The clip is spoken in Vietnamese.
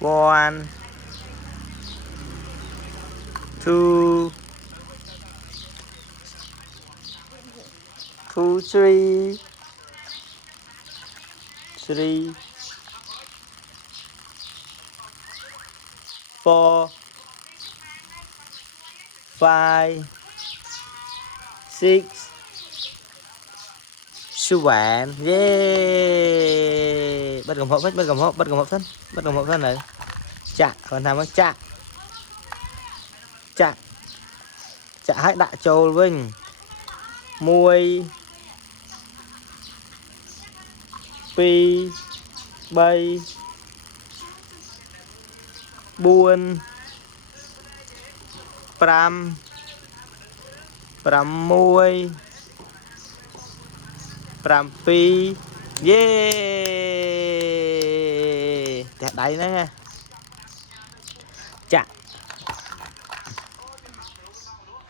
One, two, three, four, five, six, seven. Yeah. Bắt gầm hộp hết, bắt gầm hộp thân này. Chạ, còn làm chạ. Chạ. Chạ hãy đạ trâu vinh. Mùi. Pi. Bay. Buôn. Pram. Pram mùi. Pram pi. Yeah. Đẹp đấy nữa nha. Chạ.